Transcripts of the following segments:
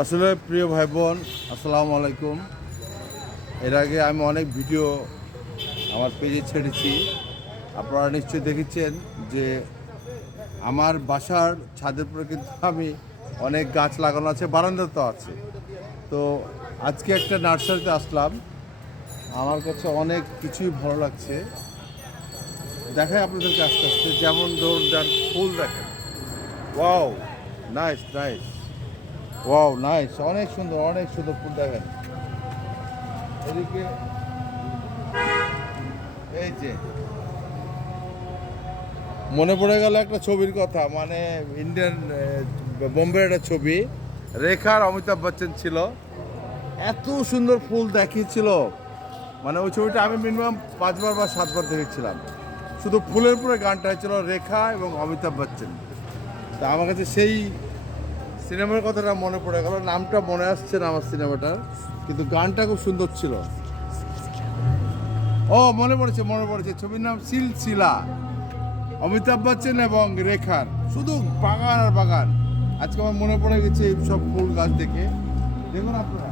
আসলে প্রিয় ভাই বোন আসসালামু আলাইকুম। এর আগে আমি অনেক ভিডিও আমার পেজে ছেড়েছি। আপনারা নিশ্চয়ই দেখেছেন যে আমার বাসার ছাদের উপরে কিন্তু আমি অনেক গাছ লাগানো আছে বারান্দাতে আছে। তো আজকে একটা নার্সারিতে আসলাম। আমার কাছে অনেক কিছুই ভালো লাগছে। দেখাই আপনাদেরকে আস্তে আস্তে, যেমন ধরুন ফুল দেখেন। Wow, nice nice. Wow nice অনেক সুন্দর অনেক সুন্দর ফুল দেখেন। এদিকে এই যে। মনে পড়ে গেল একটা ছবির কথা মানে ইন্ডিয়ান বোম্বের একটা ছবি। রেখার অমিতাভ বচ্চন ছিল। এত সুন্দর ফুল দেখিয়েছিল। মানে ওই ছবিটা আমি মিনিমাম পাঁচবার বা সাতবার দেখেছিলাম। শুধু ফুলের উপরে গানটা হয়েছিল রেখা এবং অমিতাভ বচ্চন। তা আমার কাছে সেই সিনেমার কথাটা মনে পড়ে গেল, নামটা মনে আসছে না আমার সিনেমাটার, কিন্তু গানটা খুব সুন্দর ছিল। ও, মনে পড়েছে মনে পড়েছে, ছবির নাম সিলসিলা। অমিতাভ বচ্চন এবং রেখার, শুধু বাগান আর বাগান। আজকে আমার মনে পড়ে গেছে এই সব ফুল গাছ দেখে। দেখুন আপনারা।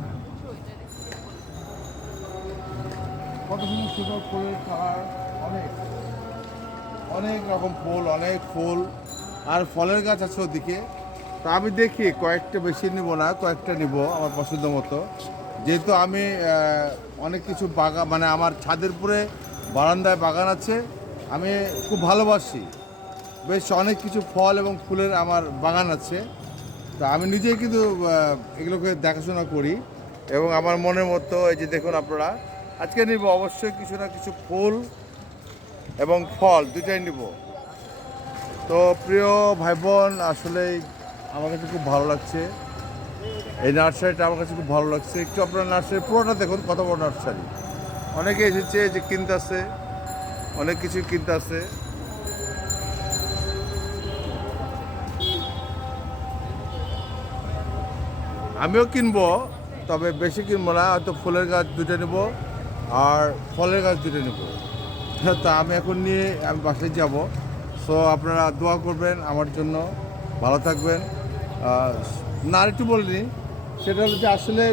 কত সুন্দর সুন্দর ফুলের কালার অনেক। অনেক রকম ফুল, অনেক ফুল। আর ফলের গাছ আছে ওদিকে। তা আমি দেখি, কয়েকটা বেশি নিব না, কয়েকটা নিব আমার পছন্দ মতো। যেহেতু আমি অনেক কিছু বাগান মানে আমার ছাদের উপরে বারান্দায় বাগান আছে, আমি খুব ভালোবাসি। বেশ অনেক কিছু ফল এবং ফুলের আমার বাগান আছে। তা আমি নিজেই কিন্তু এগুলোকে দেখাশোনা করি এবং আমার মনের মতো, এই যে দেখুন আপনারা, আজকে নিব অবশ্যই কিছু না কিছু ফুল এবং ফল দুটাই নিব। তো প্রিয় ভাই বোন আসলে আমার কাছে খুব ভালো লাগছে। এই নার্সারিটা আমার কাছে খুব ভালো লাগছে। একটু আপনার নার্সারি পুরোটা দেখুন, কত বড় নার্সারি। অনেকে এসেছে যে কিনতে আসে অনেক কিছু কিনতে আসে আমিও কিনবো, তবে বেশি কিনবো না, হয়তো ফুলের গাছ দুটো নেব আর ফলের গাছ দুটো নেব। তা আমি এখন নিয়ে আমি বাসায় যাব। সো আপনারা দোয়া করবেন আমার জন্য। ভালো থাকবেন। না একটু বলিনি সেটা যে আসলে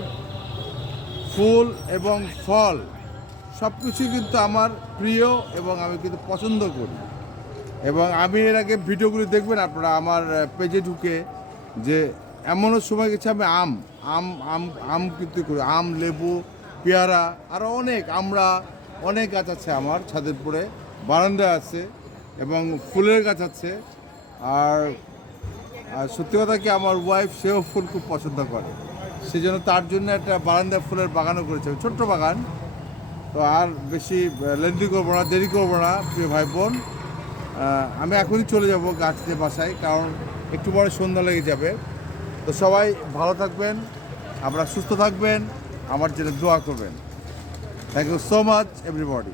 ফুল এবং ফল সব কিছুই কিন্তু আমার প্রিয় এবং আমি কিন্তু পছন্দ করি। এবং আমি এর আগে ভিডিওগুলি দেখবেন, আপনারা আমার পেজে ঢুকে যে এমনও সময় গেছে আমি আম আম আম আম কিন্তু করি। আম, লেবু, পেয়ারা, আরও অনেক আমরা অনেক গাছ আছে আমার ছাদের উপরে বারান্দা আছে এবং ফুলের গাছ আছে। আর আর সত্যি কথা কি আমার ওয়াইফ সেও ফুল খুব পছন্দ করে। সেই জন্য তার জন্য একটা বারান্দা ফুলের বাগানও করেছে। ছোট্ট বাগান। তো আর বেশি লেন্দি করব না, দেরি করব না, প্রিয় ভাই বোন আমি এখনই চলে যাব গাছের বাসায়, কারণ একটু পরে সন্ধ্যা লেগে যাবে। তো সবাই ভালো থাকবেন, আপনারা সুস্থ থাকবেন, আমার জন্য দোয়া করবেন। Thank you so much everybody